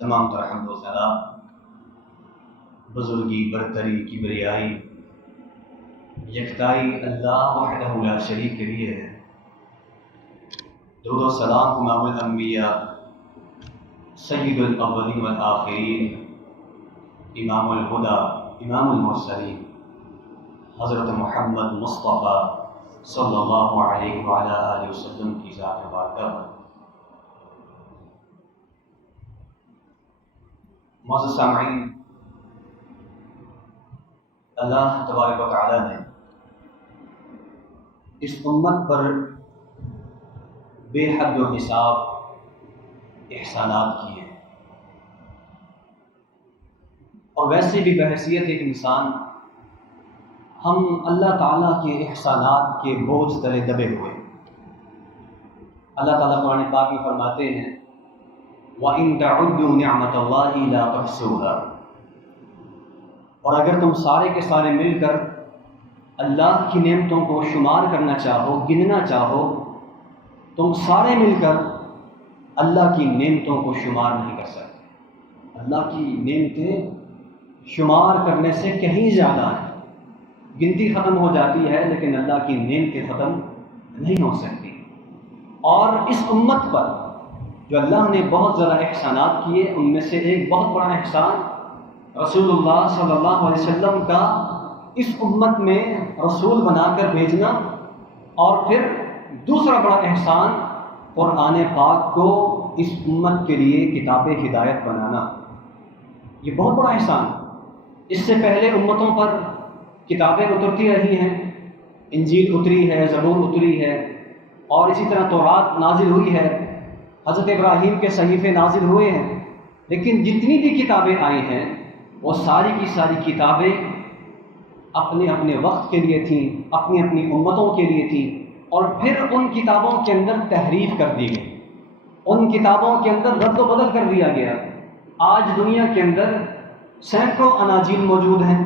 تمام تر حمد و ثنا بزرگی، برتری، کبریائی، یکتائی اللہ وحدہ لا شریک کے لیے ہے۔ درود و سلام امام الانبیاء، سید الاولین والآخرین، امام الہدی، امام المرسلین، حضرت محمد مصطفیٰ صلی اللہ علیہ وآلہ آلہ وسلم کی ذات مبارکہ پر۔ معزز سامعین، اللہ تبارک و تعالی نے اس امت پر بے حد و حساب احسانات کیے ہیں، اور ویسے بھی بحیثیت ایک انسان ہم اللہ تعالیٰ کے احسانات کے بوجھ تلے دبے ہوئے۔ اللہ تعالیٰ قرآن پاک میں فرماتے ہیں وَإِن تَعُدُّوا نِعْمَةَ اللَّهِ لَا تُحْصُوهَا، اور اگر تم سارے کے سارے مل کر اللہ کی نعمتوں کو شمار کرنا چاہو، گننا چاہو، تم سارے مل کر اللہ کی نعمتوں کو شمار نہیں کر سکتے۔ اللہ کی نعمتیں شمار کرنے سے کہیں زیادہ ہیں، گنتی ختم ہو جاتی ہے لیکن اللہ کی نعمتیں ختم نہیں ہو سکتی۔ اور اس امت پر جو اللہ نے بہت زیادہ احسانات کیے، ان میں سے ایک بہت بڑا احسان رسول اللہ صلی اللہ علیہ وسلم کا اس امت میں رسول بنا کر بھیجنا، اور پھر دوسرا بڑا احسان قرآن پاک کو اس امت کے لیے کتاب ہدایت بنانا۔ یہ بہت بڑا احسان۔ اس سے پہلے امتوں پر کتابیں اترتی رہی ہیں، انجیل اتری ہے، زبور اتری ہے، اور اسی طرح تورات نازل ہوئی ہے، حضرت ابراہیم کے صحیفے نازل ہوئے ہیں، لیکن جتنی بھی کتابیں آئی ہیں وہ ساری کی ساری کتابیں اپنے اپنے وقت کے لیے تھیں، اپنی اپنی امتوں کے لیے تھیں، اور پھر ان کتابوں کے اندر تحریف کر دی گئی، ان کتابوں کے اندر رد و بدل کر دیا گیا۔ آج دنیا کے اندر سینکڑوں اناجیل موجود ہیں،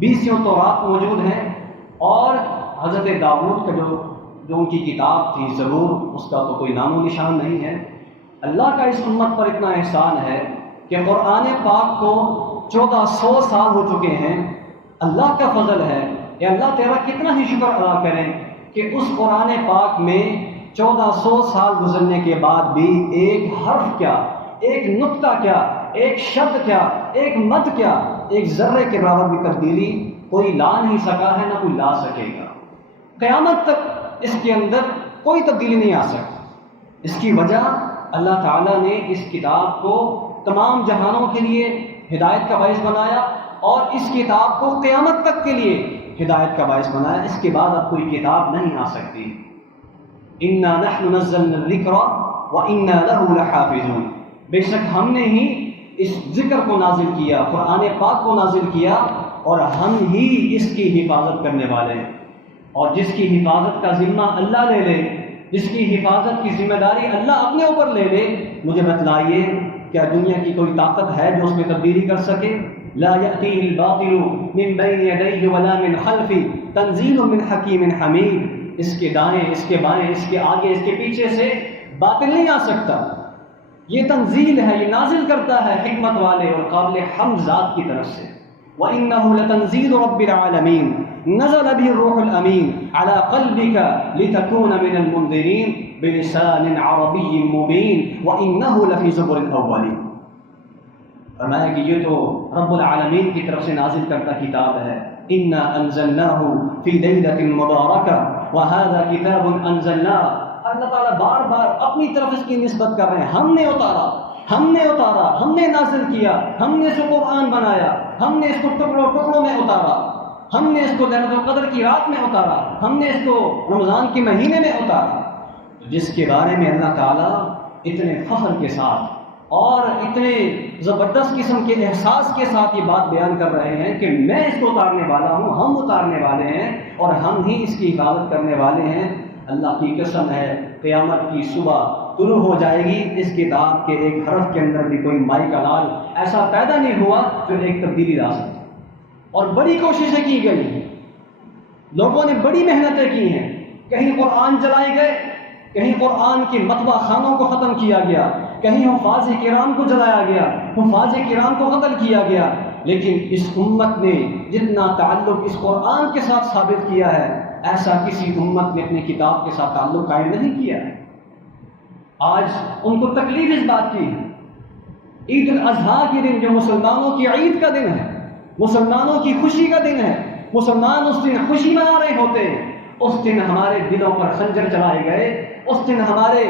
20 تورات موجود ہیں، اور حضرت داؤد کا جو ان کی کتاب تھی زبور، اس کا تو کوئی نام و نشان نہیں ہے۔ اللہ کا اس امت پر اتنا احسان ہے کہ قرآن پاک کو 1400 سال ہو چکے ہیں۔ اللہ کا فضل ہے، یا اللہ تیرا کتنا ہی شکر ادا کریں کہ اس قرآن پاک میں 1400 سال گزرنے کے بعد بھی ایک حرف کیا، ایک نقطہ کیا، ایک شبد کیا، ایک مد کیا، ایک ذرے کے برابر بھی تبدیلی کوئی لا نہیں سکا ہے، نہ کوئی لا سکے گا۔ قیامت تک اس کے اندر کوئی تبدیلی نہیں آ سکتی۔ اس کی وجہ اللہ تعالیٰ نے اس کتاب کو تمام جہانوں کے لیے ہدایت کا باعث بنایا، اور اس کتاب کو قیامت تک کے لیے ہدایت کا باعث بنایا۔ اس کے بعد اب کوئی کتاب نہیں آ سکتی۔ اِنَّا نَحْنُ نَزَّلْنَا الذِّكْرَ وَإِنَّا لَهُ لَحَافِظُونَ، بے شک ہم نے ہی اس ذکر کو نازل کیا، قرآن پاک کو نازل کیا، اور ہم ہی اس کی حفاظت کرنے والے ہیں۔ اور جس کی حفاظت کا ذمہ اللہ لے لے، جس کی حفاظت کی ذمہ داری اللہ اپنے اوپر لے لے، مجھے بتلائیے کیا دنیا کی کوئی طاقت ہے جو اس میں تبدیلی کر سکے؟ لا یأتیہ الباطل من بین یدیہ ولا من خلفہ تنزیل من حکیم حمید، اس کے دائیں، اس کے بائیں، اس کے آگے، اس کے پیچھے سے باطل نہیں آ سکتا۔ یہ تنزیل ہے، یہ نازل کرتا ہے حکمت والے اور قابل حمد ذات کی طرف سے۔ وَإِنَّهُ لَتَنزِيلُ رَبِّ الْعَالَمِينَ نَزَلَ بِهِ الرُّوحُ الْأَمِينُ عَلَى قَلْبِكَ لِتَكُونَ مِنَ الْمُنذِرِينَ بِلِسَانٍ عَرَبِيٍّ مُبِينٍ وَإِنَّهُ لَفِي زُبُرِ الْأَوَّلِينَ۔ فرمایا کہ یہ تو رب العالمین کی طرف سے نازل کرتا کتاب ہے۔ اِنَّا أَنزَلْنَاهُ فِي لَيْلَةٍ مُبَارَكَةٍ وَهَذَا كِتَابٌ أَنزَلْنَاهُ۔ اللہ تعالیٰ بار بار اپنی طرف اس کی نسبت کر رہے ہیں، ہم نے اتارا، ہم نے اتارا، ہم نے نازل کیا، ہم نے اس کو قرآن بنایا، ہم نے اس کو ٹکڑوں ٹکڑوں میں اتارا، ہم نے اس کو لیلۃ القدر کی رات میں اتارا، ہم نے اس کو رمضان کے مہینے میں اتارا۔ جس کے بارے میں اللہ تعالیٰ اتنے فخر کے ساتھ اور اتنے زبردست قسم کے احساس کے ساتھ یہ بات بیان کر رہے ہیں کہ میں اس کو اتارنے والا ہوں، ہم اتارنے والے ہیں، اور ہم ہی اس کی حفاظت کرنے والے ہیں۔ اللہ کی قسم ہے، قیامت کی صبح طلوع ہو جائے گی، اس کتاب کے ایک حرف کے اندر بھی کوئی مائی کا لال ایسا پیدا نہیں ہوا جو ایک تبدیلی لا سکے۔ اور بڑی کوششیں کی گئی، لوگوں نے بڑی محنتیں کی ہیں، کہیں قرآن جلائے گئے، کہیں قرآن کے مطبع خانوں کو ختم کیا گیا، کہیں حفاظ کرام کو جلایا گیا، حفاظ کرام کو قتل کیا گیا، لیکن اس امت نے جتنا تعلق اس قرآن کے ساتھ ثابت کیا ہے ایسا کسی امت نے اپنے کتاب کے ساتھ تعلق قائم نہیں کیا ہے۔ آج ان کو تکلیف اس بات کی ہے، عید الاضحیٰ کے دن جو مسلمانوں کی عید کا دن ہے، مسلمانوں کی خوشی کا دن ہے، مسلمان اس دن خوشی منا رہے ہوتے ہیں، اس دن ہمارے دلوں پر خنجر چلائے گئے، اس دن ہمارے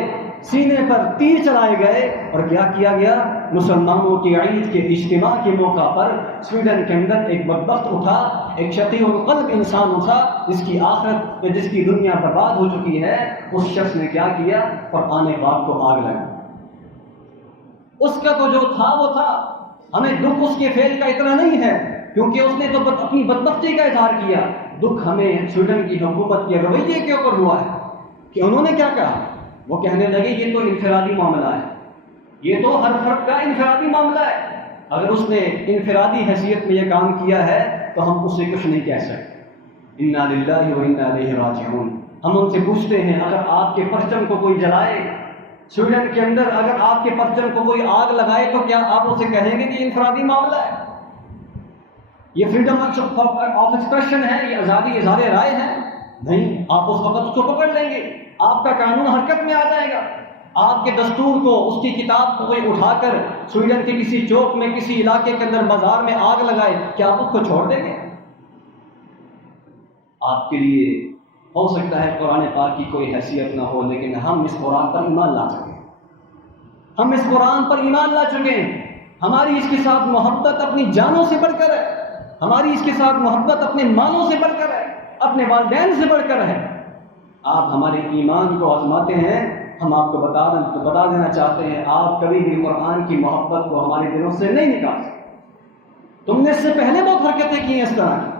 سینے پر تیر چلائے گئے، اور کیا کیا گیا؟ مسلمانوں کی عید کے اجتماع کے موقع پر سویڈن کے اندر ایک بدبخت اٹھا، ایک شقی القلب انسان اٹھا جس کی آخرت جس کی دنیا برباد ہو چکی ہے۔ اس شخص نے کیا کیا؟ قرآن پاک کو آگ لگا۔ اس کا تو جو تھا وہ تھا، ہمیں دکھ اس کے فعل کا اتنا نہیں ہے کیونکہ اس نے تو اپنی بدبختی کا اظہار کیا، دکھ ہمیں سویڈن کی حکومت کے رویے کے اوپر ہوا ہے کہ انہوں نے کیا کہا؟ وہ کہنے لگے یہ تو انفرادی معاملہ ہے، یہ تو ہر فرد کا انفرادی معاملہ ہے، اگر اس نے انفرادی حیثیت میں یہ کام کیا ہے تو ہم اس سے کچھ نہیں کہہ سکتے۔ انا للہ و انا الیہ راجعون۔ ہم ان سے پوچھتے ہیں اگر آپ کے پرچم کو کوئی جلائے، سویڈن کے اندر اگر آپ کے پرچم کو کوئی آگ لگائے تو کیا آپ اسے کہیں گے کہ یہ انفرادی معاملہ ہے؟ یہ فریڈم آف ایکسپریشن ہے، یہ آزادی اظہار رائے ہے؟ نہیں، آپ اس وقت اس کو پکڑ لیں گے، آپ کا قانون حرکت میں آ جائے گا، آپ کے دستور کو، اس کی کتاب کو کوئی اٹھا کر سویڈن کے کسی چوک میں کسی علاقے کے اندر بازار میں آگ لگائے، کیا آپ اس کو چھوڑ دیں گے؟ آپ کے لیے ہو سکتا ہے قرآن پاک کی کوئی حیثیت نہ ہو، لیکن ہم اس قرآن پر ایمان لا چکے ہیں، ہم اس قرآن پر ایمان لا چکے ہیں، ہماری اس کے ساتھ محبت اپنی جانوں سے بڑھ کر ہے، ہماری اس کے ساتھ محبت اپنے مالوں سے بڑھ کر ہے، اپنے والدین سے بڑھ کر ہے۔ آپ ہمارے ایمان کو آزماتے ہیں، ہم آپ کو بتا دینا چاہتے ہیں آپ کبھی بھی قرآن کی محبت کو ہمارے دلوں سے نہیں نکال سکتے۔ تم نے اس سے پہلے بہت حرکتیں کی ہیں اس طرح کی۔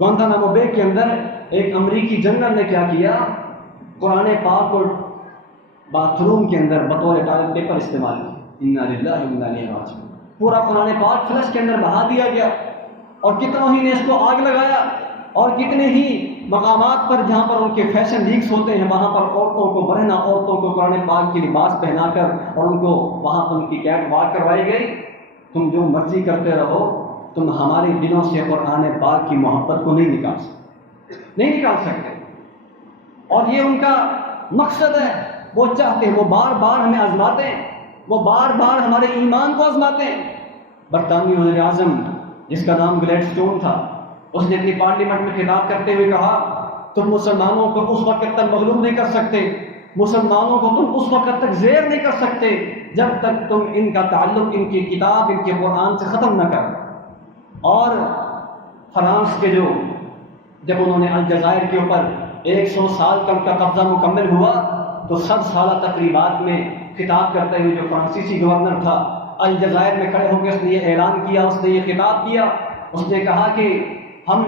گوانتانامو بے کے اندر ایک امریکی جنرل نے کیا کیا؟ قرآن پاک کو باتھ روم کے اندر بطور ٹوائلٹ پیپر استعمال کیا۔ انا للہ و انا الیہ راجعون۔ پورا قرآن پاک فلش کے اندر بہا دیا گیا، اور کتنوں ہی نے اس کو آگ لگایا، اور کتنے ہی مقامات پر جہاں پر ان کے فیشن لیکس ہوتے ہیں وہاں پر عورتوں کو برہنہ عورتوں کو قرآن پاک کی لباس پہنا کر اور ان کو وہاں پر ان کی کیٹ واک کروائی گئی۔ تم جو مرضی کرتے رہو، تم ہمارے دلوں سے قرآن پاک کی محبت کو نہیں نکال سکتے۔ اور یہ ان کا مقصد ہے، وہ چاہتے ہیں، وہ بار بار ہمیں آزماتے ہیں، وہ بار بار ہمارے ایمان کو آزماتے ہیں۔ برطانوی وزیر اعظم جس کا نام گلیڈ سٹون تھا، اس نے اپنی پارلیمنٹ میں خطاب کرتے ہوئے کہا تم مسلمانوں کو اس وقت تک مغلوب نہیں کر سکتے، مسلمانوں کو تم اس وقت تک زیر نہیں کر سکتے جب تک تم ان کا تعلق ان کی کتاب ان کے قرآن سے ختم نہ کرو۔ اور فرانس کے جب انہوں نے الجزائر کے اوپر 100 سال کا ان کا قبضہ مکمل ہوا تو 100 سالہ تقریبات میں خطاب کرتے ہوئے جو فرانسیسی گورنر تھا الجزائر میں کھڑے ہو کے اس نے یہ اعلان کیا، اس نے یہ خطاب کیا، اس نے کہا کہ ہم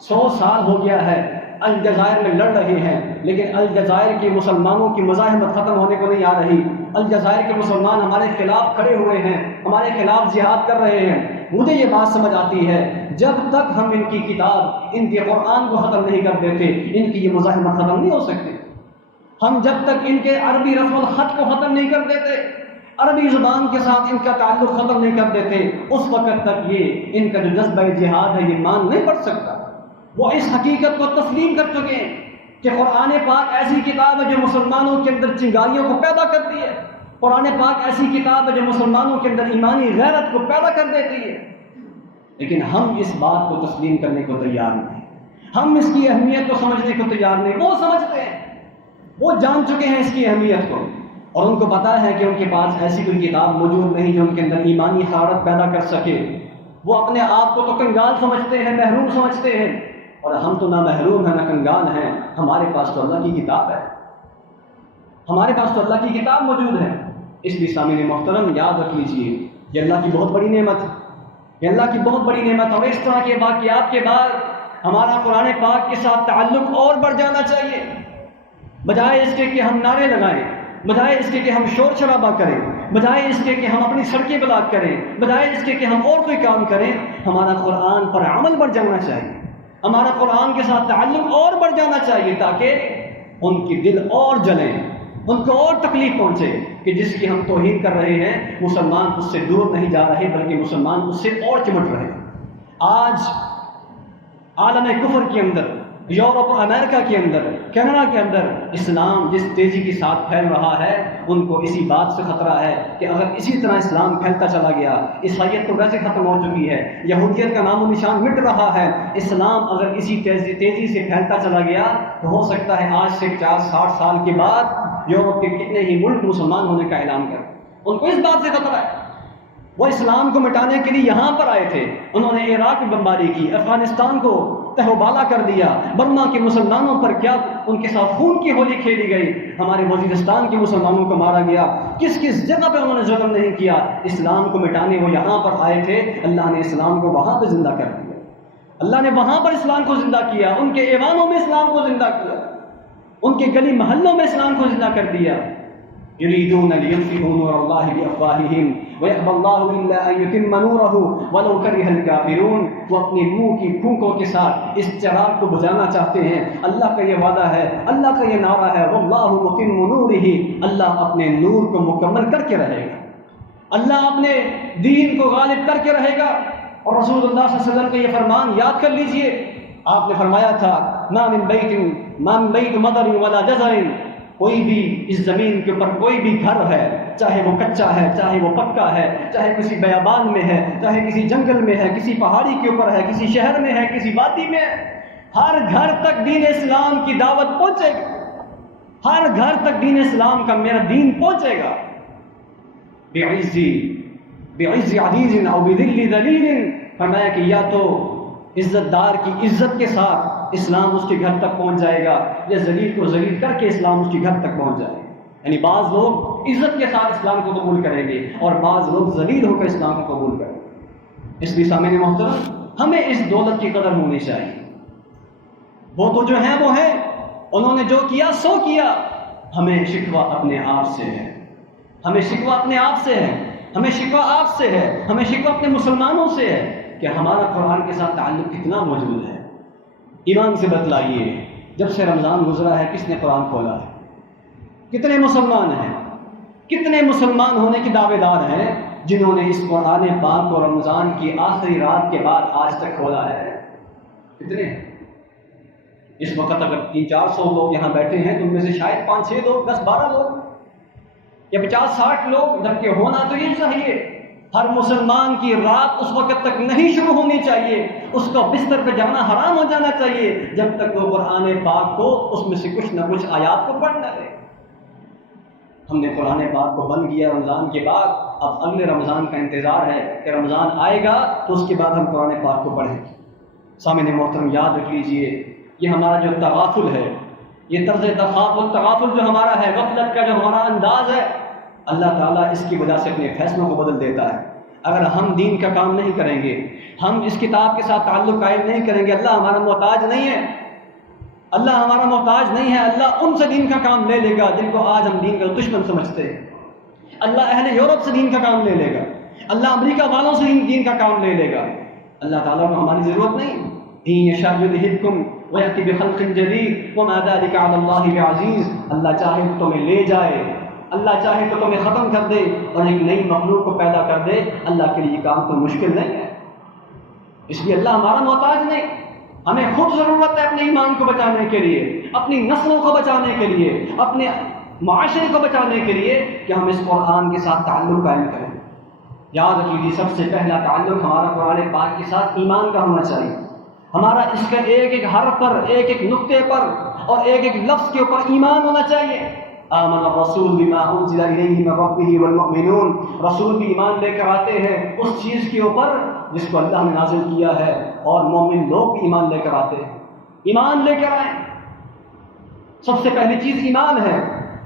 100 سال ہو گیا ہے الجزائر میں لڑ رہے ہیں، لیکن الجزائر کے مسلمانوں کی مزاحمت ختم ہونے کو نہیں آ رہی، الجزائر کے مسلمان ہمارے خلاف کھڑے ہوئے ہیں، ہمارے خلاف جہاد کر رہے ہیں۔ مجھے یہ بات سمجھ آتی ہے جب تک ہم ان کی کتاب ان کے قرآن کو ختم نہیں کر دیتے ان کی یہ مزاحمت ختم نہیں ہو سکتی۔ ہم جب تک ان کے عربی رسم الخط کو ختم نہیں کر دیتے، عربی زبان کے ساتھ ان کا تعلق ختم نہیں کر دیتے، اس وقت تک یہ ان کا جو جذبہ جہاد ہے یہ مان نہیں پڑ سکتا۔ وہ اس حقیقت کو تسلیم کر چکے ہیں کہ قرآن پاک ایسی کتاب ہے جو مسلمانوں کے اندر چنگاریوں کو پیدا کرتی ہے، قرآن پاک ایسی کتاب ہے جو مسلمانوں کے اندر ایمانی غیرت کو پیدا کر دیتی ہے، لیکن ہم اس بات کو تسلیم کرنے کو تیار نہیں، ہم اس کی اہمیت کو سمجھنے کو تیار نہیں۔ وہ سمجھتے ہیں، وہ جان چکے ہیں اس کی اہمیت کو، اور ان کو پتا ہے کہ ان کے پاس ایسی کوئی کتاب موجود نہیں جو ان کے اندر ایمانی حرارت پیدا کر سکے۔ وہ اپنے آپ کو تو کنگال سمجھتے ہیں، محروم سمجھتے ہیں، اور ہم تو نہ محروم ہیں نہ کنگال ہیں، ہمارے پاس تو اللہ کی کتاب ہے، ہمارے پاس تو اللہ کی کتاب موجود ہے۔ اس لیے سامعین محترم یاد رکھ لیجیے یہ اللہ کی بہت بڑی نعمت ہے، یہ اللہ کی بہت بڑی نعمت، اور اس طرح کے واقعات کے بعد ہمارا قرآن پاک کے ساتھ تعلق اور بڑھ جانا چاہیے، بجائے اس کے کہ ہم نعرے لگائیں، بجائے اس کے کہ ہم شور شرابہ کریں، بجائے اس کے کہ ہم اپنی سڑکیں بلاک کریں، بجائے اس کے کہ ہم اور کوئی کام کریں، ہمارا قرآن پر عمل بڑھ جانا چاہیے، ہمارا قرآن کے ساتھ تعلق اور بڑھ جانا چاہیے، تاکہ ان کی دل اور جلیں، ان کو اور تکلیف پہنچے کہ جس کی ہم توہین کر رہے ہیں مسلمان اس سے دور نہیں جا رہے بلکہ مسلمان اس سے اور چمٹ رہے۔ آج عالم کفر کے اندر، یورپ اور امریکہ کے اندر، کینیڈا کے اندر اسلام جس تیزی کے ساتھ پھیل رہا ہے، ان کو اسی بات سے خطرہ ہے کہ اگر اسی طرح اسلام پھیلتا چلا گیا، عیسائیت تو ویسے ختم ہو چکی ہے، یہودیت کا نام و نشان مٹ رہا ہے، اسلام اگر اسی تیزی سے پھیلتا چلا گیا تو ہو سکتا ہے آج سے 50-60 سال کے بعد یورپ کے کتنے ہی ملک مسلمان ہونے کا اعلان کریں۔ ان کو اس بات سے خطرہ ہے۔ وہ اسلام کو مٹانے کے لیے یہاں پر آئے تھے، انہوں نے عراق میں بمباری کی، افغانستان کو تہو بالا کر دیا، برما کے مسلمانوں پر کیا ان کے ساتھ خون کی ہولی کھیلی گئی، ہمارے وزیرستان کے مسلمانوں کو مارا گیا، کس کس جگہ پہ انہوں نے ظلم نہیں کیا۔ اسلام کو مٹانے وہ یہاں پر آئے تھے، اللہ نے اسلام کو وہاں پہ زندہ کر دیا، اللہ نے وہاں پر اسلام کو زندہ کیا، ان کے ایوانوں میں اسلام کو زندہ کیا، ان کے گلی محلوں میں اسلام کو زندہ کر دیا۔ یریدون لیطفئوا نور اللہ بافواہہم ویأبی اللہ الا ان یتم نورہ ولو کرہ الکافرون۔ وہ اپنی منہ کی پھونکوں کے ساتھ اس چراغ کو بجھانا چاہتے ہیں، اللہ کا یہ وعدہ ہے، اللہ کا یہ نعرہ ہے، واللہ متم نورہ، اللہ اپنے نور کو مکمل کر کے رہے گا، اللہ اپنے دین کو غالب کر کے رہے گا۔ اور رسول اللہ صلی اللہ علیہ وسلم کا یہ فرمان یاد کر لیجئے، آپ نے فرمایا تھا ما من بیت مدر ولا جزر، کوئی بھی اس زمین کے اوپر کوئی بھی گھر ہے، چاہے وہ کچا ہے، چاہے وہ پکا ہے، چاہے کسی بیابان میں ہے، چاہے کسی جنگل میں ہے، کسی پہاڑی کے اوپر ہے، کسی شہر میں ہے، کسی وادی میں ہے، ہر گھر تک دین اسلام کی دعوت پہنچے گا، ہر گھر تک دین اسلام کا میرا دین پہنچے گا۔ بعز عزیز او بذل ذلیل، فرمایا کہ یا تو عزت دار کی عزت کے ساتھ اسلام اس کے گھر تک پہنچ جائے گا، یا ذلیل کو ذلیل کر کے اسلام اس کے گھر تک پہنچ جائے گا۔ یعنی بعض لوگ عزت کے ساتھ اسلام کو قبول کریں گے اور بعض لوگ ذلیل ہو کر اسلام کو قبول کریں گے۔ اس لیے سامعین محترم، ہمیں اس دولت کی قدر ہونی چاہیے۔ وہ تو جو ہیں وہ ہیں، انہوں نے جو کیا سو کیا، ہمیں شکوہ اپنے آپ سے ہے، ہمیں شکوہ اپنے آپ سے ہے، ہمیں شکوہ آپ سے ہے، ہمیں شکوہ اپنے مسلمانوں سے ہے کہ ہمارا قرآن کے ساتھ تعلق کتنا موجود ہے۔ ایمان سے بتلائیے، جب سے رمضان گزرا ہے کس نے قرآن کھولا ہے؟ کتنے مسلمان ہیں، کتنے مسلمان ہونے کے دعوے دار ہیں جنہوں نے اس قرآن پاک کو رمضان کی آخری رات کے بعد آج تک کھولا ہے؟ کتنے؟ اس وقت اگر 300-400 لوگ یہاں بیٹھے ہیں تو ان میں سے شاید 5-6 لوگ، 10-12 لوگ یا 50-60 لوگ، جبکہ ہونا تو یہ چاہیے۔ ہر مسلمان کی رات اس وقت تک نہیں شروع ہونی چاہیے، اس کا بستر پہ جانا حرام ہو جانا چاہیے جب تک وہ قرآن پاک کو اس میں سے کچھ نہ کچھ آیات کو پڑھ نہ لے۔ ہم نے قرآن پاک کو بند کیا رمضان کے بعد، اب اگلے رمضان کا انتظار ہے کہ رمضان آئے گا تو اس کے بعد ہم قرآن پاک کو پڑھیں گے۔ سامعین محترم، یاد رکھ لیجئے، یہ ہمارا جو تغافل ہے، یہ طرز تغافل جو ہمارا ہے، غفلت کا جو ہمارا انداز ہے، اللہ تعالیٰ اس کی وجہ سے اپنے فیصلوں کو بدل دیتا ہے۔ اگر ہم دین کا کام نہیں کریں گے، ہم اس کتاب کے ساتھ تعلق قائم نہیں کریں گے، اللہ ہمارا محتاج نہیں ہے، اللہ ہمارا محتاج نہیں ہے، اللہ ان سے دین کا کام لے لے گا جن کو آج ہم دین کا دشمن سمجھتے ہیں، اللہ اہل یورپ سے دین کا کام لے لے گا، اللہ امریکہ والوں سے دین کا کام لے لے گا۔ اللہ تعالیٰ کو ہماری ضرورت نہیں۔ ان یشاء یذہبکم ویأتی بخلق جدید وما ذلک علی اللہ بعزیز، اللہ چاہے تو تمہیں لے جائے، اللہ چاہے تو تمہیں ختم کر دے اور ایک نئی مخلوق کو پیدا کر دے، اللہ کے لیے یہ کام کوئی مشکل نہیں ہے۔ اس لیے اللہ ہمارا محتاج نہیں، ہمیں خود ضرورت ہے اپنے ایمان کو بچانے کے لیے، اپنی نسلوں کو بچانے کے لیے، اپنے معاشرے کو بچانے کے لیے کہ ہم اس قرآن کے ساتھ تعلق قائم کریں۔ یاد رکھیے، سب سے پہلا تعلق ہمارا قرآن پاک کے ساتھ ایمان کا ہونا چاہیے۔ ہمارا اس کا ایک ایک حرف پر، ایک ایک نقطے پر اور ایک ایک لفظ کے اوپر ایمان ہونا چاہیے۔ آمن الرسول بما انزل الیہ من ربہ والمؤمنون، رسول بھی ایمان لے کر آتے ہیں اس چیز کے اوپر جس کو اللہ نے نازل کیا ہے، اور مومن لوگ بھی ایمان لے کر آتے ہیں۔ ایمان لے کر آئیں، سب سے پہلی چیز ایمان ہے۔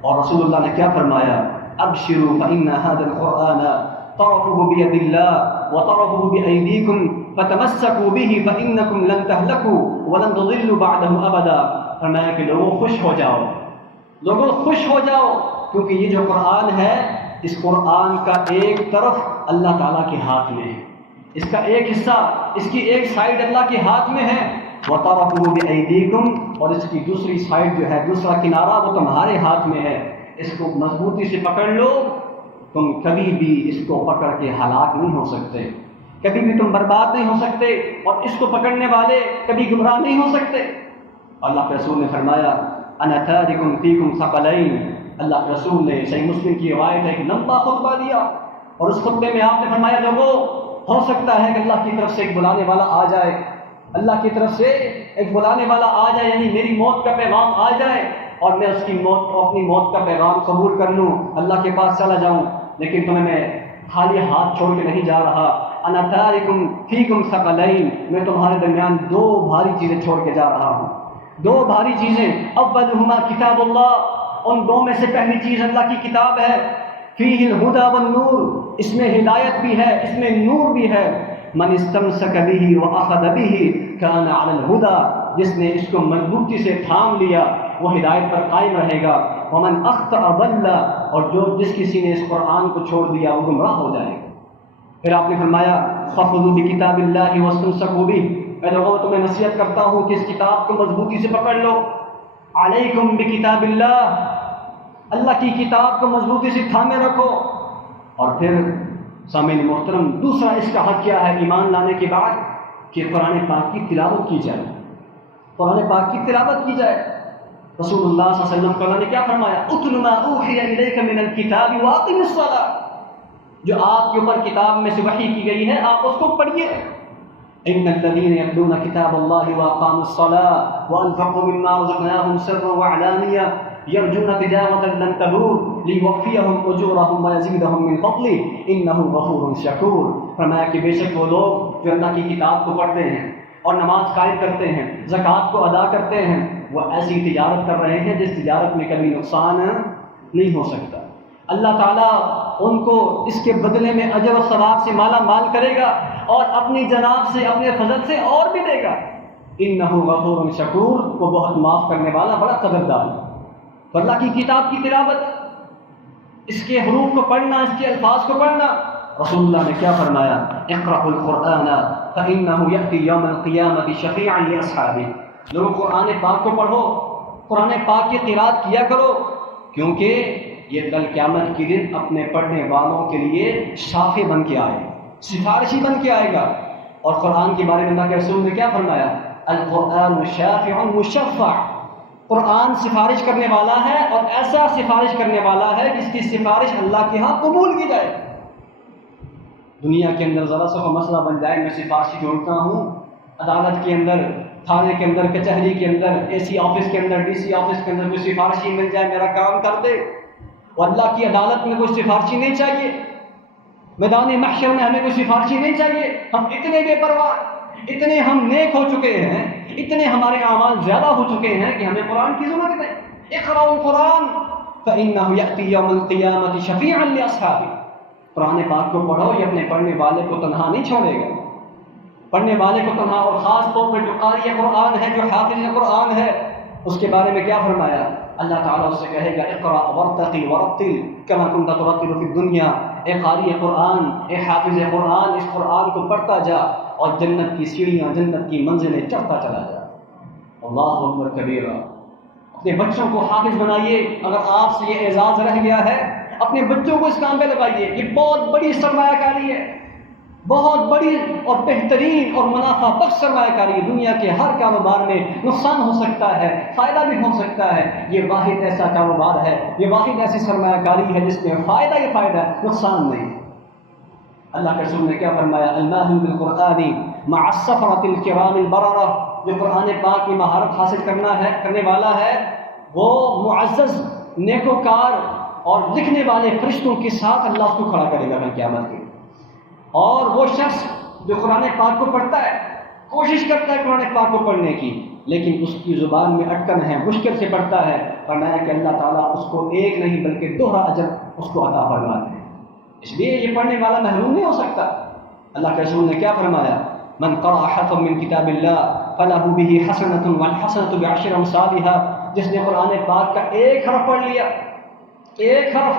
اور رسول اللہ نے کیا فرمایا؟ ابشروا فإن هذا القرآن طرفه بيد الله وطرفه بأيديكم فتمسكوا به فإنكم لن تهلكوا ولن تضلوا بعده أبدا۔ فرمایا کہ لوگوں خوش ہو جاؤ، لوگوں خوش ہو جاؤ، کیونکہ یہ جو قرآن ہے، اس قرآن کا ایک طرف اللہ تعالیٰ کے ہاتھ میں ہے، اس کا ایک حصہ، اس کی ایک سائیڈ اللہ کے ہاتھ میں ہے، وَطَرَفُهُ بِأَيْدِيكُمْ، اور اس کی دوسری سائیڈ جو ہے، دوسرا کنارہ وہ تمہارے ہاتھ میں ہے۔ اس کو مضبوطی سے پکڑ لو، تم کبھی بھی اس کو پکڑ کے ہلاک نہیں ہو سکتے، کبھی بھی تم برباد نہیں ہو سکتے، اور اس کو پکڑنے والے کبھی گمراہ نہیں ہو سکتے۔ اللہ کے رسول نے فرمایا انا تارک فیکم ثقلین، اللہ کے رسول نے صحیح مسلم کی روایت ہے ایک لمبا خطبہ دیا، اور اس خطبے میں آپ نے فرمایا لوگوں، ہو سکتا ہے کہ اللہ کی طرف سے ایک بلانے والا آ جائے، اللہ کی طرف سے ایک بلانے والا آ جائے، یعنی میری موت کا پیغام آ جائے اور میں اس کی موت کو، اپنی موت کا پیغام قبول کر لوں، اللہ کے پاس چلا جاؤں، لیکن تمہیں میں خالی ہاتھ چھوڑ کے نہیں جا رہا۔ انا تارکم فیکم ثقلین، میں تمہارے درمیان دو بھاری چیزیں چھوڑ کے جا رہا ہوں، دو بھاری چیزیں، اولہما کتاب اللہ، ان دو میں سے پہلی چیز اللہ کی کتاب ہے، فیہ الہدی والنور، اس میں ہدایت بھی ہے، اس میں نور بھی ہے، من استمسک بہ واخذ بہ کان علی الہدی، جس نے اس کو مضبوطی سے تھام لیا وہ ہدایت پر قائم رہے گا، ومن اخطأ ضل، اور جس کسی نے اس قرآن کو چھوڑ دیا وہ گمراہ ہو جائے گا۔ پھر آپ نے فرمایا فخذوا بکتاب اللہ واستمسکوا بہ، میں لوگوں تمہیں نصیحت کرتا ہوں کہ اس کتاب کو مضبوطی سے پکڑ لو، علیکم بکتاب اللہ، اللہ کی کتاب کو مضبوطی سے تھامے رکھو۔ اور پھر سامعین محترم، دوسرا اس کا حق کیا ہے ایمان لانے کے بعد، کہ قرآن پاک کی تلاوت کی جائے، قرآن پاک کی تلاوت کی جائے۔ رسول اللہ صلی اللہ علیہ وسلم کو اللہ نے کیا فرمایا، اتل ما اوحی الیک من الکتاب واقم الصلاۃ، جو آپ کے اوپر کتاب میں سے وحی کی گئی ہے آپ اس کو پڑھیے۔ ان الذین یتلون کتاب اللہ واقاموا الصلاۃ وانفقوا مما رزقناهم سرا وعلانیہ یرجون تجارۃ لن تبور لیوفیہم اجورہم ویزیدہم من فضلہ انہ غفور شکور۔ فرمایا کہ بے شک وہ لوگ جو اللہ کی کتاب کو پڑھتے ہیں اور نماز قائم کرتے ہیں، زکوٰۃ کو ادا کرتے ہیں، وہ ایسی تجارت کر رہے ہیں جس تجارت میں کبھی نقصان نہیں ہو سکتا۔ اللہ تعالیٰ ان کو اس کے بدلے میں اجر و ثواب سے مالا مال کرے گا، اور اپنی جناب سے، اپنے فضل سے اور بھی دے گا۔ انہ غفور شکور، وہ بہت معاف کرنے والا، بڑا قدردان ہے۔ تو اللہ کی کتاب کی تلاوت، اس کے حروف کو پڑھنا، اس کے الفاظ کو پڑھنا، رسول اللہ نے کیا فرمایا، اقرأوا القرآن فإنه يأتي يوم القيامة شفيعا لأصحابه، لوگوں قرآن پاک کو پڑھو، قرآن پاک کی قرأت کیا کرو، کیونکہ یہ کل قیامت کے دن اپنے پڑھنے والوں کے لیے شافع بن کے آئے، سفارشی بن کے آئے گا۔ اور قرآن کے بارے میں اللہ کے رسول نے کیا فرمایا، القرآن شافع مشفع، قرآن سفارش کرنے والا ہے، اور ایسا سفارش کرنے والا ہے جس کی سفارش اللہ کے ہاں قبول کی جائے۔ دنیا کے اندر ذرا سا مسئلہ بن جائے، میں سفارشی ڈھونڈتا ہوں، عدالت کے اندر، تھانے کے اندر، کچہری کے اندر، اے سی آفس کے اندر، ڈی سی آفس کے اندر کوئی سفارشی مل جائے میرا کام کر دے، اور اللہ کی عدالت میں کوئی سفارشی نہیں چاہیے، میدان محشر میں ہمیں کوئی سفارشی نہیں چاہیے۔ ہم اتنے بے پرواہ، اتنے ہم نیک ہو چکے ہیں، اتنے ہمارے اعمال زیادہ ہو چکے ہیں کہ ہمیں قرآن کی ضرورت ہے۔ اقرأوا القرآن فإنه يأتي يوم القيامة شفيعا لأصحابه، قرآن پاک کو پڑھو، یہ اپنے پڑھنے والے کو تنہا نہیں چھوڑے گا، پڑھنے والے کو تنہا، اور خاص طور پر جو قاری قرآن ہے، جو حافظ قرآن ہے، اس کے بارے میں کیا فرمایا، اللہ تعالیٰ اس سے کہے گا اقرأ ورتقی ورتل کما کنت ترتل فی الدنیا، اے قاری قرآن، اے حافظ قرآن، اس قرآن کو پڑھتا جا اور جنت کی سیڑھیاں، جنت کی منزلیں چڑھتا چلا جا۔ اللہ اکبر کبیرہ۔ اپنے بچوں کو حافظ بنائیے، اگر آپ سے یہ اعزاز رہ گیا ہے اپنے بچوں کو اس کام پہ لگائیے، یہ بہت بڑی سرمایہ کاری ہے، بہت بڑی اور بہترین اور منافع بخش سرمایہ کاری ہے۔ دنیا کے ہر کاروبار میں نقصان ہو سکتا ہے، فائدہ بھی ہو سکتا ہے، یہ واحد ایسا کاروبار ہے، یہ واحد ایسی سرمایہ کاری ہے جس میں فائدہ ہی فائدہ ہے، نقصان نہیں۔ اللہ کے رسول نے کیا فرمایا، الماہر بالقرآن مع السفرۃ الکرام البررہ، جو قرآن پاک کی مہارت حاصل کرنے والا ہے، وہ معزز، نیکوکار اور لکھنے والے فرشتوں کے ساتھ اللہ اس کو کھڑا کرے گا کل قیامت کے۔ اور وہ شخص جو قرآن پاک کو پڑھتا ہے، کوشش کرتا ہے قرآن پاک کو پڑھنے کی، لیکن اس کی زبان میں اٹکن ہے، مشکل سے پڑھتا ہے، فرمایا کہ اللہ تعالیٰ اس کو ایک نہیں بلکہ دوہرا اجر اس کو عطا فرماتے ہیں۔ اس لیے یہ پڑھنے والا محروم نہیں ہو سکتا۔ اللہ کے رسول نے کیا فرمایا، من قرأ حرفا من کتاب اللہ فلہ بہ حسنۃ والحسنۃ بعشر امثالها، جس نے قرآن پاک کا ایک حرف پڑھ لیا، ایک حرف،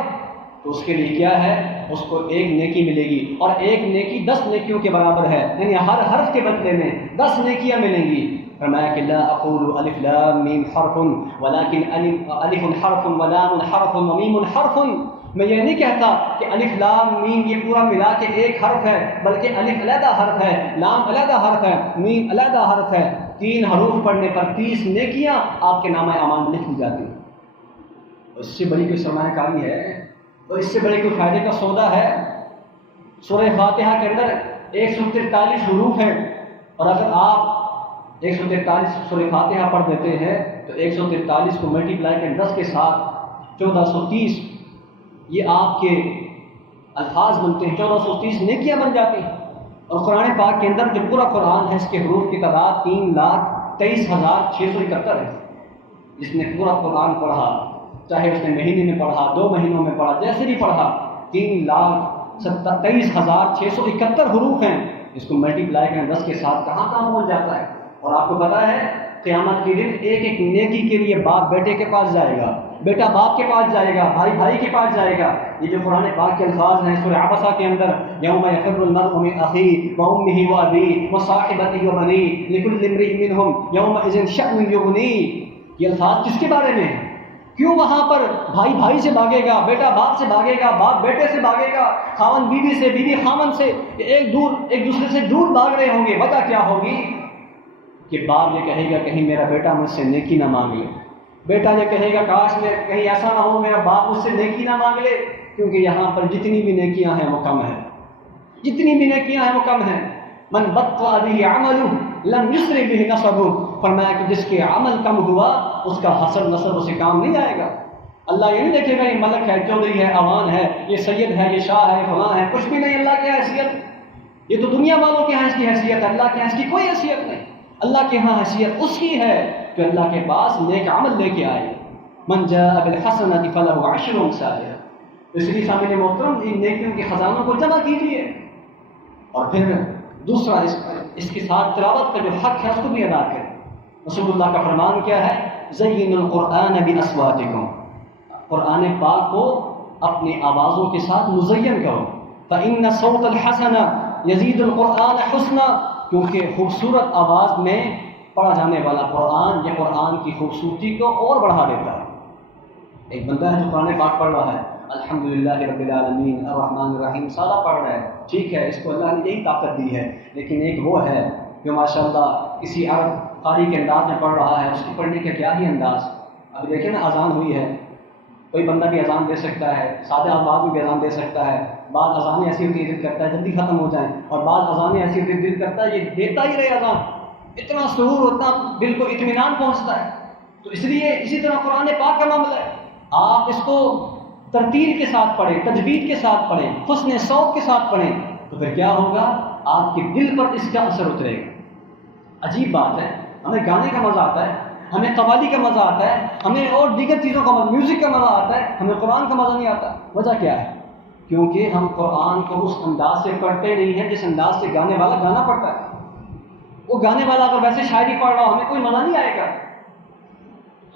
تو اس کے لیے کیا ہے، اس کو ایک نیکی ملے گی، اور ایک نیکی 10 نیکیوں کے برابر ہے، یعنی ہر حرف کے بدلے میں 10 نیکیاں ملیں گی۔ فرمایا کہ لا اقول الف لام میم حرف ولكن الف حرف ولام حرف ومیم حرف، میں یہ نہیں کہتا کہ الف لام میم یہ پورا ملا کے ایک حرف ہے، بلکہ الف علیحدہ حرف ہے، لام علیحدہ حرف ہے، میم علیحدہ حرف ہے۔ 3 حروف پڑھنے پر 30 نیکیاں آپ کے نامہ اعمال میں لکھ دی جاتی ہیں۔ اس سے بڑی کوئی سرمایہ کاری ہے اور اس سے بڑی کوئی فائدے کا سودا ہے؟ سورہ فاتحہ کے اندر 143 حروف ہیں، اور اگر آپ 143 سورہ فاتحہ پڑھ دیتے ہیں تو 143 کو ملٹیپلائی کریں 10 کے ساتھ 1430، یہ آپ کے الفاظ بنتے ہیں، 1430 نیکیاں بن جاتی ہیں۔ اور قرآن پاک کے اندر جو پورا قرآن ہے اس کے حروف کی تعداد 3,23,671 ہے۔ جس نے پورا قرآن پڑھا، چاہے اس نے مہینے میں پڑھا، 2 مہینوں میں پڑھا، جیسے بھی پڑھا، 3,23,671 حروف ہیں۔ اس کو ملٹیپلائی کریں 10 کے ساتھ کہاں پہنچ جاتا ہے۔ اور آپ کو پتہ ہے قیامت کے دن ایک ایک نیکی کے لیے باپ بیٹے کے پاس جائے گا، بیٹا باپ کے پاس جائے گا، بھائی بھائی کے پاس جائے گا۔ یہ جو قرآن پاک کے الفاظ ہیں سورہ عبسہ کے اندر، یوم یفر المرء من اخیہ وامہ وابیہ وصاحبتہ وبنیہ لکل امرئ منہم یومئذ شأن یغنیہ، یہ الفاظ کس کے بارے میں ہیں؟ کیوں وہاں پر بھائی بھائی سے بھاگے گا، بیٹا باپ سے بھاگے گا، باپ بیٹے سے بھاگے گا، خاوند بیوی سے، بیوی خاوند سے، ایک دوسرے سے دور بھاگ رہے ہوں گے؟ وجہ کیا ہوگی کہ باپ یہ کہے گا کہیں میرا بیٹا مجھ سے نیکی نہ مانگ لے، بیٹا یہ کہے گا کاش میں کہیں ایسا نہ ہو میرا باپ مجھ سے نیکی نہ مانگ لے، کیونکہ یہاں پر جتنی بھی نیکیاں ہیں وہ کم ہیں، جتنی بھی نیکیاں ہیں وہ کم ہیں۔ من بطأ به عمله لم يسرع به نسبه، فرمایا کہ جس کے عمل کم ہوا اس کا حسب نسب اسے کام نہیں آئے گا۔ اللہ یہ نہیں دیکھے گا یہ ملک ہے، چودھری ہے، عوان ہے، یہ سید ہے، یہ شاہ ہے، فلاں ہے، کچھ بھی نہیں۔ اللہ کی حیثیت یہ تو دنیا والوں کے ہاں اس کی حیثیت ہے، اللہ کے ہاں اس کی کوئی حیثیت نہیں۔ اللہ کے ہاں حیثیت اس کی ہے جو اللہ کے پاس نیک عمل لے کے آئے۔ من جاء بالحسنۃ فلہ عشر امثالها، اس لیے سامنے محترم ان نیکیوں کے خزانوں کو جمع کیجیے، اور پھر دوسرا اس کے ساتھ تلاوت کا جو حق ہے اس کو بھی ادا کریں۔ رسول اللہ کا فرمان کیا ہے؟ زینوا القرآن باصواتکم، قرآن پاک کو اپنی آوازوں کے ساتھ مزین کرو۔ فإن الصوت الحسن یزید القرآن حسنا، کیونکہ خوبصورت آواز میں پڑھا جانے والا قرآن یہ قرآن کی خوبصورتی کو اور بڑھا دیتا ہے۔ ایک بندہ ہے جو قرآن پاک پڑھ رہا ہے، الحمدللہ رب العالمین الرحمن الرحیم سارا پڑھ رہا ہے، ٹھیک ہے، اس کو اللہ نے یہی طاقت دی ہے، لیکن ایک وہ ہے جو ماشاءاللہ کسی عرب قاری کے انداز میں پڑھ رہا ہے، اس کی پڑھنے کا کیا ہی انداز۔ ابھی دیکھیں نا اذان ہوئی ہے، کوئی بندہ بھی اذان دے سکتا ہے، سادہ انداز میں بھی اذان دے سکتا ہے، بعض اذانیں ایسی ہوتی ہیں دل کرتا ہے جلدی ختم ہو جائیں، اور بعض اذانیں ایسی ہوتی ہیں دل کرتا ہے یہ دیتا ہی رہے اذان، اتنا سرور، اتنا دل کو اطمینان پہنچتا ہے۔ تو اس لیے اسی طرح قرآن پاک کا معاملہ ہے، آپ اس کو ترتیل کے ساتھ پڑھیں، تجوید کے ساتھ پڑھیں، حسن صوت کے ساتھ پڑھیں، تو پھر کیا ہوگا؟ آپ کے دل پر اس کا اثر اترے گا۔ عجیب بات ہے، ہمیں گانے کا مزہ آتا ہے، ہمیں قوالی کا مزہ آتا ہے، ہمیں اور دیگر چیزوں کا مزہ، میوزک کا مزہ آتا ہے، ہمیں قرآن کا مزہ نہیں آتا۔ وجہ کیا ہے؟ کیونکہ ہم قرآن کو اس انداز سے پڑھتے نہیں ہیں جس انداز سے گانے والا گانا پڑھتا ہے۔ وہ گانے والا اگر ویسے شاعری پڑھ رہا ہو ہمیں کوئی مزہ نہیں آئے گا۔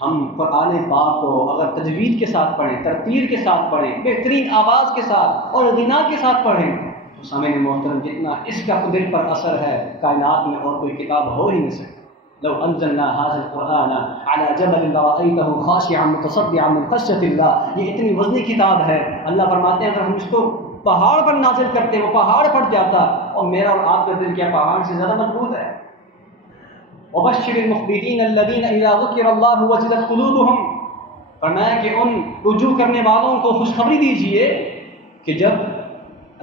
ہم قرآن پاک کو اگر تجوید کے ساتھ پڑھیں، ترتیل کے ساتھ پڑھیں، بہترین آواز کے ساتھ اور غنا کے ساتھ پڑھیں، تو سامعین محترم جتنا اس کا دل پر اثر ہے کائنات میں اور کوئی کتاب ہو ہی نہیں سکتی۔ لو انزلنا هذا القرآن على جبل لرأيته خاشعا متصدعا من خشية الله، یہ اتنی وزنی کتاب ہے، اللہ فرماتے ہیں اگر ہم اس کو پہاڑ پر نازل کرتے وہ پہاڑ پھٹ جاتا، اور میرا اور آپ کا دل کیا پہاڑ سے زیادہ مضبوط ہے؟ وبشر المخبتين الذين اذا ذكر الله وجلت قلوبهم، فرمایا کہ ان رجوع کرنے والوں کو خوشخبری دیجیے کہ جب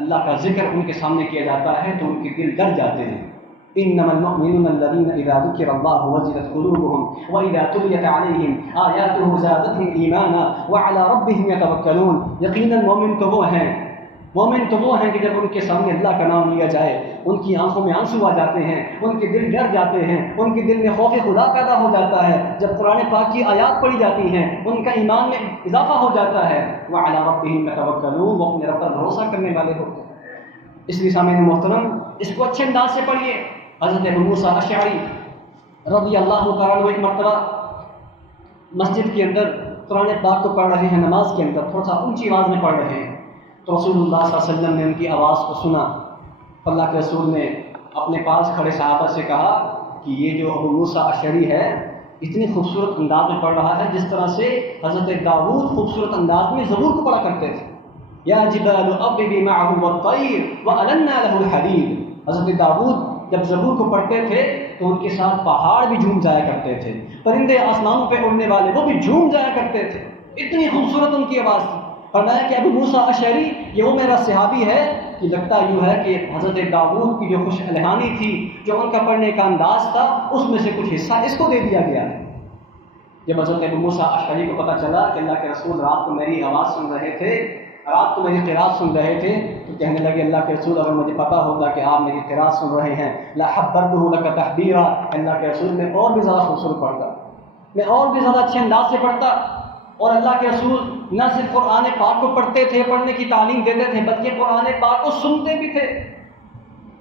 اللہ کا ذکر ان کے سامنے کیا جاتا ہے تو ان کے دل ڈر جاتے ہیں۔ انما المؤمنون الذين اذا ذكر الله وجلت قلوبهم واذا تليت عليهم آياته زادتهم ایمانا وعلى ربهم يتوکلون، یقیناً مومن تو وہ ہیں کہ جب ان کے سامنے اللہ کا نام لیا جائے ان کی آنکھوں میں آنسو آ جاتے ہیں، ان کے دل ڈر جاتے ہیں، ان کے دل میں خوف خدا پیدا ہو جاتا ہے، جب قرآن پاک کی آیات پڑھی جاتی ہیں ان کا ایمان میں اضافہ ہو جاتا ہے۔ وعلی ربہم یتوکلون، وہ اپنے رب پر بھروسہ کرنے والے ہوتے ہیں۔ اس لیے سامعین محترم اس کو اچھے انداز سے پڑھیے۔ حضرت ابو موسیٰ اشعری رضی اللہ تعالیٰ عنہ ایک مرتبہ مسجد کے اندر قرآن پاک کو پڑھ رہے ہیں، نماز کے اندر تھوڑا سا اونچی آواز میں پڑھ رہے ہیں، تو رسول اللہ صلی اللہ علیہ وسلم نے ان کی آواز کو سنا۔ اللہ کے رسول نے اپنے پاس کھڑے صحابہ سے کہا کہ یہ جو ابو موسیٰ اشعری ہے اتنی خوبصورت انداز میں پڑھ رہا ہے جس طرح سے حضرت داؤد خوبصورت انداز میں زبور کو پڑھا کرتے تھے. یا جبال اوبی معه والطیر والنا له الحدید. حضرت داؤد جب زبور کو پڑھتے تھے تو ان کے ساتھ پہاڑ بھی جھوم جایا کرتے تھے, پرندے آسمانوں پہ اڑنے والے وہ بھی جھوم جایا کرتے تھے, اتنی خوبصورت ان کی آواز تھی. فرمایا کہ ابو موسیٰ اشعری یہ وہ میرا صحابی ہے کہ لگتا یوں ہے کہ حضرت داؤد کی جو خوش الحانی تھی, جو ان کا پڑھنے کا انداز تھا, اس میں سے کچھ حصہ اس کو دے دیا گیا ہے. جب حضرت ابو موسیٰ اشعری کو پتہ چلا کہ اللہ کے رسول رات کو میری آواز سن رہے تھے, رات کو میری قرات سن رہے تھے, تو کہنے لگے اللہ کے رسول اگر مجھے پتہ ہوگا کہ آپ میری قرات سن رہے ہیں لحبرته لك تحبیرا, اللہ کے رسول میں اور بھی زیادہ خوبصورت پڑھتا, میں اور بھی زیادہ اچھے انداز سے پڑھتا. اور اللہ کے رسول نہ صرف قرآن پاک کو پڑھتے تھے, پڑھنے کی تعلیم دیتے تھے, بلکہ قرآن پاک کو سنتے بھی تھے.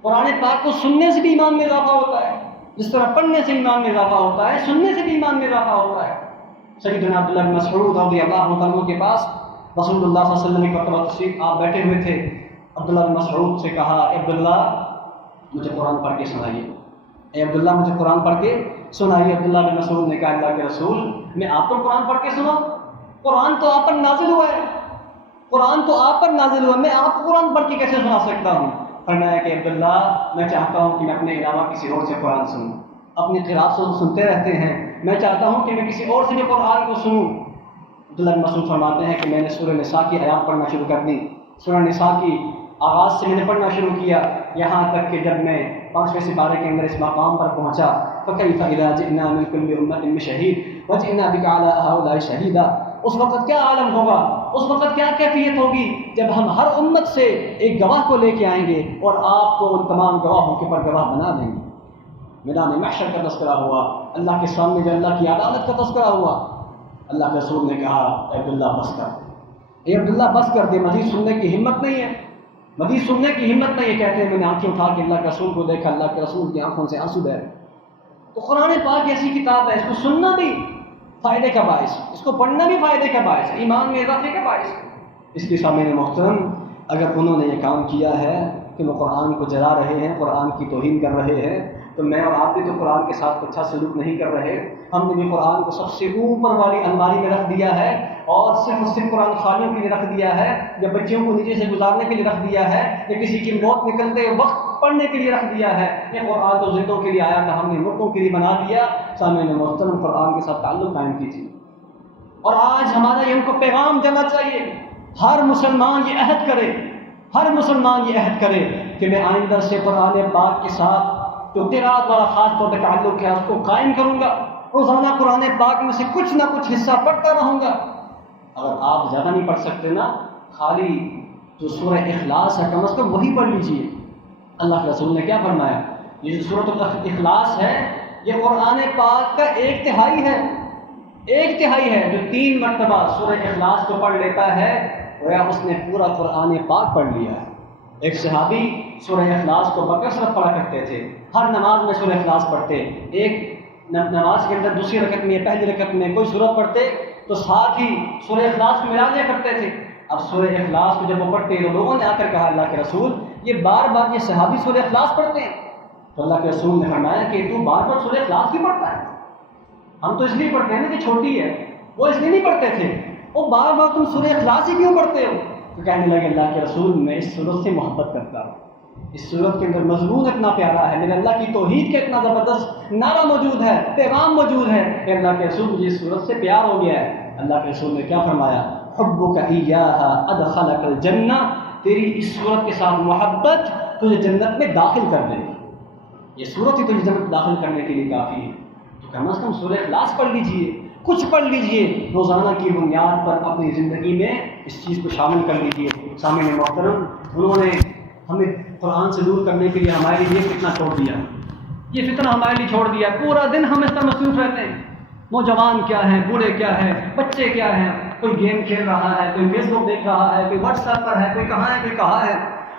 قرآن پاک کو سننے سے بھی ایمان میں اضافہ ہوتا ہے, جس طرح پڑھنے سے ایمان میں اضافہ ہوتا ہے, سننے سے بھی ایمان میں اضافہ ہوتا ہے. سیدنا عبداللہ بن مسعود رضی اللہ عنہ کے پاس رسول اللہ صلی اللہ علیہ وسلم کی مرتبہ تشریف آپ بیٹھے ہوئے تھے. عبداللہ بن مسعود سے کہا, عبداللہ مجھے قرآن پڑھ کے سنائیے, اے عبداللہ مجھے قرآن پڑھ کے سنائیے. عبداللہ بن مسعود نے کہا اللہ کے رسول میں آپ کو قرآن پڑھ کے سناؤں؟ قرآن تو آپ پر نازل ہوا ہے, قرآن تو آپ پر نازل ہوا ہے, میں آپ کو قرآن پڑھ کے کیسے سنا سکتا ہوں؟ فرمایا کہ عبداللہ میں چاہتا ہوں کہ میں اپنے علاوہ کسی اور سے قرآن سنوں. اپنی قرات سے سنتے رہتے ہیں, میں چاہتا ہوں کہ میں کسی اور سے بھی قرآن کو سنوں. عبداللہ بن مسعود فرماتے ہیں کہ میں نے سورہ نساء کی آیات پڑھنا شروع کر دی. سورہ نساء کی آغاز سے میں نے پڑھنا شروع کیا, یہاں تک کہ جب میں 5ویں سپارے کے اندر اس مقام پر پہنچا فَكَيْفَ إِذَا جِئْنَا مِنْ كُلِّ أُمَّةٍ بِشَهِيدٍ وَجِئْنَا بِكَ عَلَىٰ هَٰؤُلَاءِ شَهِيدًا. اس وقت کیا عالم ہوگا, اس وقت کیا کیفیت ہوگی جب ہم ہر امت سے ایک گواہ کو لے کے آئیں گے اور آپ کو ان تمام گواہوں کے پر گواہ بنا دیں گے. میدان محشر کا تذکرہ ہوا, اللہ کے سامنے جو اللہ کی عدالت کا تذکرہ ہوا. اللہ کے رسول نے کہا اے عبداللہ بس کر دے, اے عبداللہ بس کر دے, مزید سننے کی ہمت نہیں ہے, مزید سننے کی ہمت نہیں ہے. کہتے ہیں میں نے آنکھیں اٹھا کے اللہ کے رسول کو دیکھا, اللہ کے رسول کی آنکھوں سے آنسو بہ رہے. تو قرآن پاک ایسی کتاب ہے, اس کو سننا بھی فائدے کا باعث, اس کو پڑھنا بھی فائدے کا باعث, ایمان میں اضافے کا باعث. اس کے سامنے محترم اگر انہوں نے یہ کام کیا ہے کہ وہ قرآن کو جلا رہے ہیں, قرآن کی توہین کر رہے ہیں, تو میں اور آپ بھی تو قرآن کے ساتھ اچھا سلوک نہیں کر رہے. ہم نے بھی قرآن کو سب سے اوپر والی الماری میں رکھ دیا ہے اور صرف قرآن خانیوں کے لیے رکھ دیا ہے, یا بچیوں کو نیچے سے گزارنے کے لیے رکھ دیا ہے, یا کسی کی موت نکلتے وقت پڑھنے کے لیے رکھ دیا ہے. یہ قرآن تو زندوں کے لیے آیا تھا, ہم نے مردوں کے لیے بنا دیا. سامنے محترم قرآن کے ساتھ تعلق قائم کیجیے. اور آج ہمارا یہ ان کو پیغام دینا چاہیے, ہر مسلمان یہ عہد کرے, ہر مسلمان یہ عہد کرے کہ میں آئندہ سے قرآن پاک کے ساتھ جو قرات والا خاص طور پہ تعلق ہے اس کو قائم کروں گا. روزانہ قرآن پاک میں سے کچھ نہ کچھ حصہ پڑھتا رہوں گا. اگر آپ زیادہ نہیں پڑھ سکتے نا, خالی جو سورہ اخلاص ہے کم از کم وہی پڑھ لیجیے. اللہ کے رسول نے کیا فرمایا, یہ جو سورۃ الاخلاص ہے یہ قرآن پاک کا 1/3 ہے, 1/3 ہے. جو 3 مرتبہ سورہ اخلاص کو پڑھ لیتا ہے گویا اس نے پورا قرآن پاک پڑھ لیا ہے. ایک صحابی سورہ اخلاص کو بکثرت پڑھا کرتے تھے, ہر نماز میں سورہ اخلاص پڑھتے. ایک نماز کے اندر دوسری رکعت میں پہلی رکعت میں کوئی سورت پڑھتے تو ساتھ ہی سورہ اخلاص کو ملا دیا کرتے تھے. اب سورہ اخلاص کو جب وہ پڑھتے تو لوگوں نے آ کر کہا اللہ کے رسول یہ بار بار یہ صحابی سورہ اخلاص پڑھتے ہیں. تو اللہ کے رسول نے فرمایا کہ تو بار بار سورہ اخلاص کیوں پڑھتا ہے؟ ہم تو اس لیے پڑھتے ہیں نا کہ چھوٹی ہے, وہ اس لیے نہیں پڑھتے تھے, وہ بار بار تم سورہ اخلاص ہی کیوں پڑھتے ہو؟ تو کہنے لگے اللہ کے رسول میں اس سورت سے محبت کرتا ہوں, اس سورت کے اندر مضمون اتنا پیارا ہے, میرے اللہ کی توحید کا اتنا زبردست نعرہ موجود ہے, پیغام موجود ہے کہ اللہ کے رسول مجھے اس سورت سے پیار ہو گیا ہے. اللہ کے رسول نے کیا فرمایا, حبک ایہا ادخلک الجنہ, تیری اس سورت کے ساتھ محبت تجھے جنت میں داخل کر دے گی. یہ سورت ہی تجھے جنت داخل کرنے کے لیے کافی ہے. تو کم از کم سورہ اخلاص پڑھ لیجئے, کچھ پڑھ لیجئے, روزانہ کی بنیاد پر اپنی زندگی میں اس چیز کو شامل کر لیجئے. سامعین محترم, انہوں نے ہمیں قرآن سے دور کرنے کے لیے ہمارے لیے فتنہ چھوڑ دیا, یہ فتنہ ہمارے لیے چھوڑ دیا. پورا دن ہم اس طرح مصروف رہتے ہیں, نوجوان کیا ہیں, بوڑھے کیا ہیں, بچے کیا ہیں, کوئی گیم کھیل رہا ہے, کوئی فیس بک دیکھ رہا ہے, کوئی واٹس ایپ پر ہے, کوئی کہاں ہے, کوئی کہاں ہے.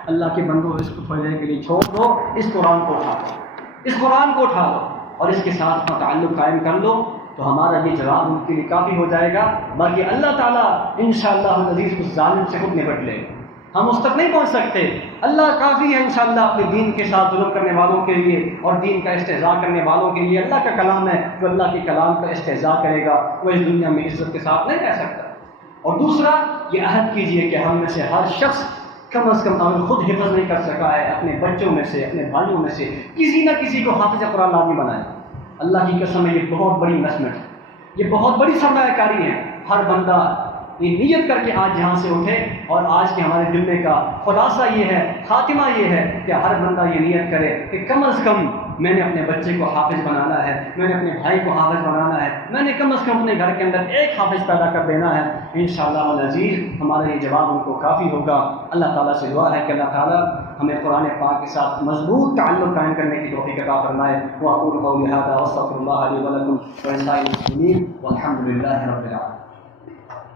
اللہ کے بندو اس کو تھوڑی دیر کے لیے چھوڑ دو, اس قرآن کو اٹھا دو, اس قرآن کو اٹھا دو اور اس کے ساتھ اپنا تعلق قائم کر لو, تو ہمارا یہ جواب ان کے لیے کافی ہو جائے گا. باقی اللہ تعالیٰ انشاءاللہ العزیز اس ظالم سے خود نپٹ لے گا. ہم اس تک نہیں پہنچ سکتے. اللہ کافی ہے انشاءاللہ اپنے دین کے ساتھ ظلم کرنے والوں کے لیے اور دین کا استہزاء کرنے والوں کے لیے. اللہ کا کلام ہے، جو اللہ کے کلام کا استہزاء کرے گا وہ اس دنیا میں عزت کے ساتھ نہیں رہ سکتا. اور دوسرا یہ عہد کیجئے کہ ہم میں سے ہر شخص کم از کم اگر خود حفظ نہیں کر سکا ہے اپنے بچوں میں سے، اپنے بھائیوں میں سے کسی نہ کسی کو حافظ قرآن لازمی بنائے. اللہ کی قسم ہے، یہ بہت بڑی انویسٹمنٹ ہے، یہ بہت بڑی سرمایہ کاری ہے. ہر بندہ یہ نیت کر کے آج یہاں سے اٹھے، اور آج کے ہمارے جمعے کا خلاصہ یہ ہے، خاتمہ یہ ہے کہ ہر بندہ یہ نیت کرے کہ کم از کم میں نے اپنے بچے کو حافظ بنانا ہے، میں نے اپنے بھائی کو حافظ بنانا ہے، میں نے کم از کم اپنے گھر کے اندر ایک حافظ پیدا کر دینا ہے. انشاءاللہ العزیز ہمارا یہ جواب ان کو کافی ہوگا. اللہ تعالیٰ سے دعا ہے کہ اللہ تعالیٰ ہمیں قرآن پاک کے ساتھ مضبوط تعلق قائم کرنے کی توفیق عطا فرمائے. وأقول قولي هذا وأستغفر الله لي ولكم ولسائر المسلمين والحمد لله رب العالمين.